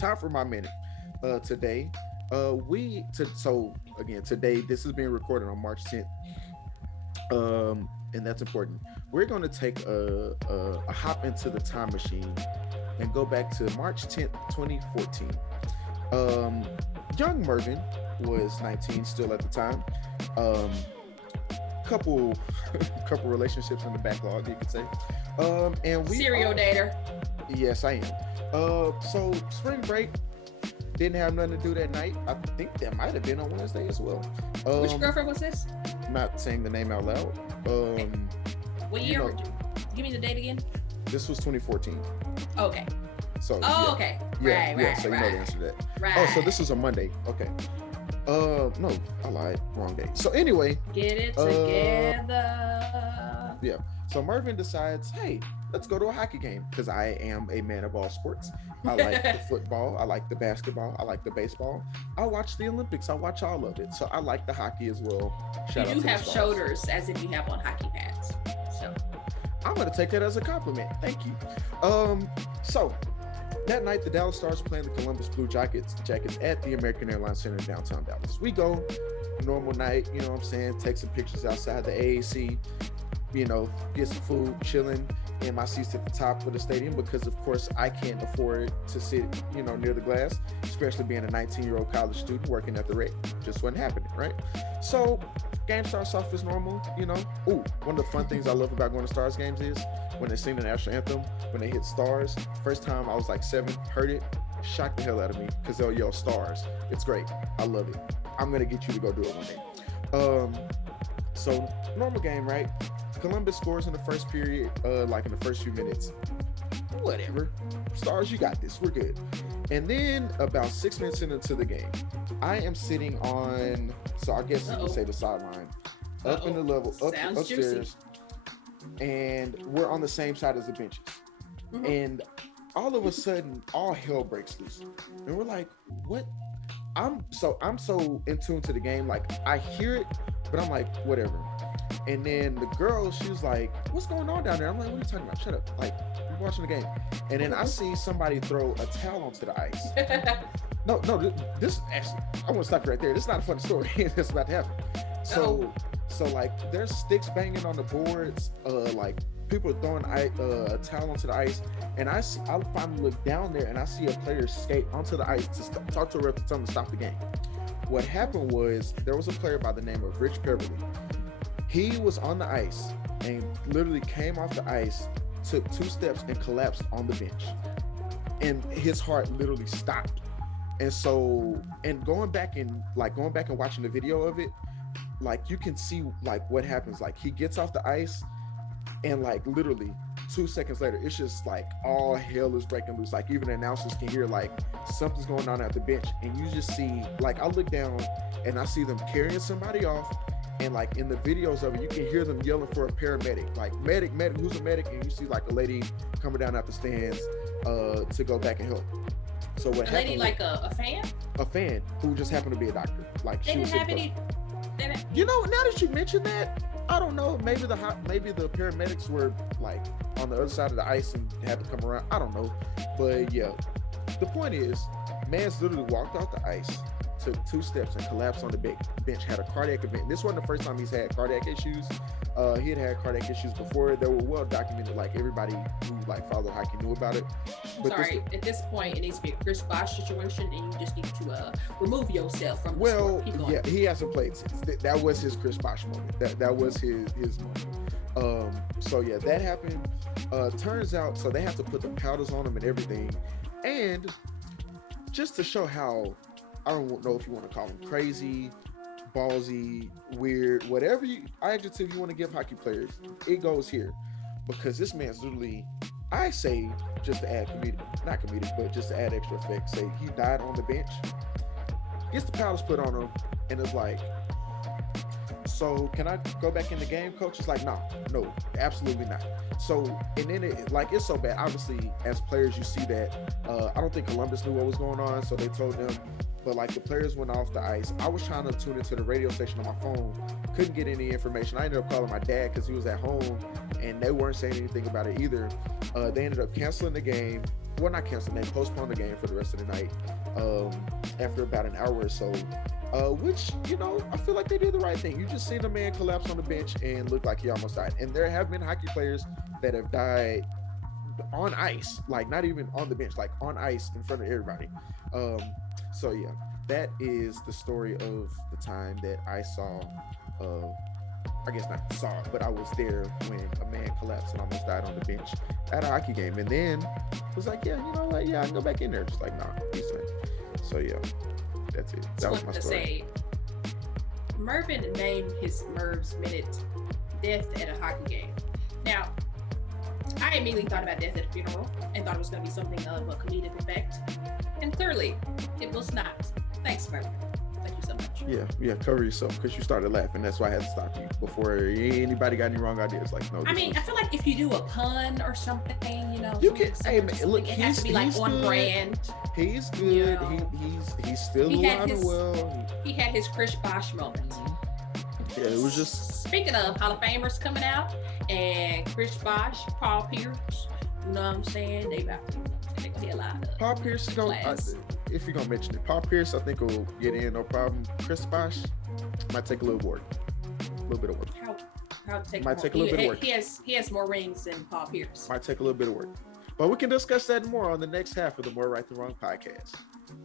time for my minute. Today, so again, today this is being recorded on March 10th. And that's important. We're going to take a hop into the time machine and go back to March 10th, 2014. Young Mervin was 19 still at the time. Couple couple relationships in the backlog, you could say. And we serial dater. Yes, I am. So spring break, didn't have nothing to do that night. I think that might have been on Wednesday as well. Which girlfriend was this? Not saying the name out loud. What year? Give me the date again. This was 2014. Okay. So. Okay. Yeah. Right. So you know the answer to that. Right. Oh, so this is a Monday. Okay. No, I lied. Wrong day. So anyway. Get it together. Yeah. So Mervin decides, hey, let's go to a hockey game because I am a man of all sports. I like the football. I like the basketball. I like the baseball. I watch the Olympics. I watch all of it. So I like the hockey as well. You do have shoulders as if you have on hockey pads. So I'm going to take that as a compliment. Thank you. So that night, the Dallas Stars playing the Columbus Blue Jackets at the American Airlines Center in downtown Dallas. We go, normal night, you know what I'm saying, take some pictures outside the AAC, you know, get some food, chilling in my seats at the top of the stadium because, of course, I can't afford to sit, you know, near the glass, especially being a 19-year-old college student working at the rec. Just wasn't happening, right? So game starts off as normal, you know. Ooh, one of the fun things I love about going to Stars games is when they sing the national anthem, when they hit Stars. First time I was like 7, heard it, shocked the hell out of me because they'll yell Stars. It's great. I love it. I'm going to get you to go do it one day. So normal game, right? Columbus scores in the first period, like in the first few minutes. Whatever. Stars, you got this. We're good. And then about 6 minutes into the game, I am sitting on, so I guess you could say the sideline, up in the level, upstairs, juicy. And we're on the same side as the benches. Mm-hmm. And all of a sudden, all hell breaks loose. And we're like, what? I'm so in tune to the game. Like, I hear it, but I'm like, whatever. And then the girl, she was like, what's going on down there? I'm like, what are you talking about? Shut up. Like, we're watching the game. And then I see somebody throw a towel onto the ice. No, this actually, I want to stop you right there. This is not a funny story. It's about to happen. So like, there's sticks banging on the boards. Like, people are throwing a towel onto the ice. And I finally look down there and I see a player skate onto the ice to talk to a ref to tell him to stop the game. What happened was there was a player by the name of Rich Beverly. He was on the ice and literally came off the ice, took 2 steps and collapsed on the bench. And his heart literally stopped. And so, and going back and watching the video of it, like you can see like what happens. Like he gets off the ice and like literally 2 seconds later, it's just like all hell is breaking loose. Like even the announcers can hear like something's going on at the bench. And you just see, like I look down and I see them carrying somebody off. And like in the videos of it, you can hear them yelling for a paramedic, like medic, who's a medic? And you see like a lady coming down out the stands to go back and help. So what happened? A lady like a fan? A fan who just happened to be a doctor. Like they she didn't was have any. You know, now that you mention that, I don't know. Maybe the paramedics were like on the other side of the ice and had to come around. I don't know, but yeah. The point is, man's literally walked off the ice, took 2 steps and collapsed on the bench, had a cardiac event. This wasn't the first time he's had cardiac issues. He had cardiac issues before. They were well documented. Like everybody who like followed hockey knew about it. But at this point, it needs to be a Chris Bosh situation, and you just need to remove yourself from the sport. Well, yeah, he hasn't played since. That was his Chris Bosh moment. That was his moment. So yeah, that happened. Turns out, so they have to put the powders on him and everything, and just to show how, I don't know if you want to call him crazy, ballsy, weird, whatever adjective you want to give hockey players, it goes here. Because this man's literally, I say, just to add not comedic, but just to add extra effect, say he died on the bench, gets the powders put on him, and it's like, so can I go back in the game, coach? It's like, no, absolutely not. So, and then it's so bad. Obviously, as players, you see that. I don't think Columbus knew what was going on, so they told them, but like the players went off the ice. I was trying to tune into the radio station on my phone, couldn't get any information. I ended up calling my dad because he was at home, and they weren't saying anything about it either. They ended up canceling the game. Well, not canceling, they postponed the game for the rest of the night after about an hour or so. Which, you know, I feel like they did the right thing. You just seen a man collapse on the bench and look like he almost died. And there have been hockey players that have died on ice, like not even on the bench, like on ice in front of everybody. So yeah, that is the story of the time that I saw, I guess not saw, but I was there when a man collapsed and almost died on the bench at a hockey game. And then was like, yeah, you know what? Yeah, I can go back in there. Just like, nah, he's fine. So yeah, that's it. That was my story. Mervin named his Merv's minute death at a hockey game. Now, I immediately thought about death at a funeral and thought it was going to be something of a comedic effect. And clearly, it was not. Thanks, Mervin. Thank you so much. Yeah, cover yourself because you started laughing. That's why I had to stop you before anybody got any wrong ideas. Like, no. I mean, I feel like if you do a pun or something, you know, you can. Hey, man, look, it has to be like on brand. He's good. You know, he's still alive and well. He had his Chris Bosh moment. Yeah, it was just. Speaking of Hall of Famers coming out, and Chris Bosh, Paul Pierce, you know what I'm saying? They about to get a lot of Paul Pierce is going. If you're gonna mention it, Paul Pierce, I think will get in, no problem. Chris Bosh might take a little work, a little bit of work. Might take a little bit of work. He has more rings than Paul Pierce. Might take a little bit of work, but we can discuss that more on the next half of the Moore Wright Than Wrong podcast.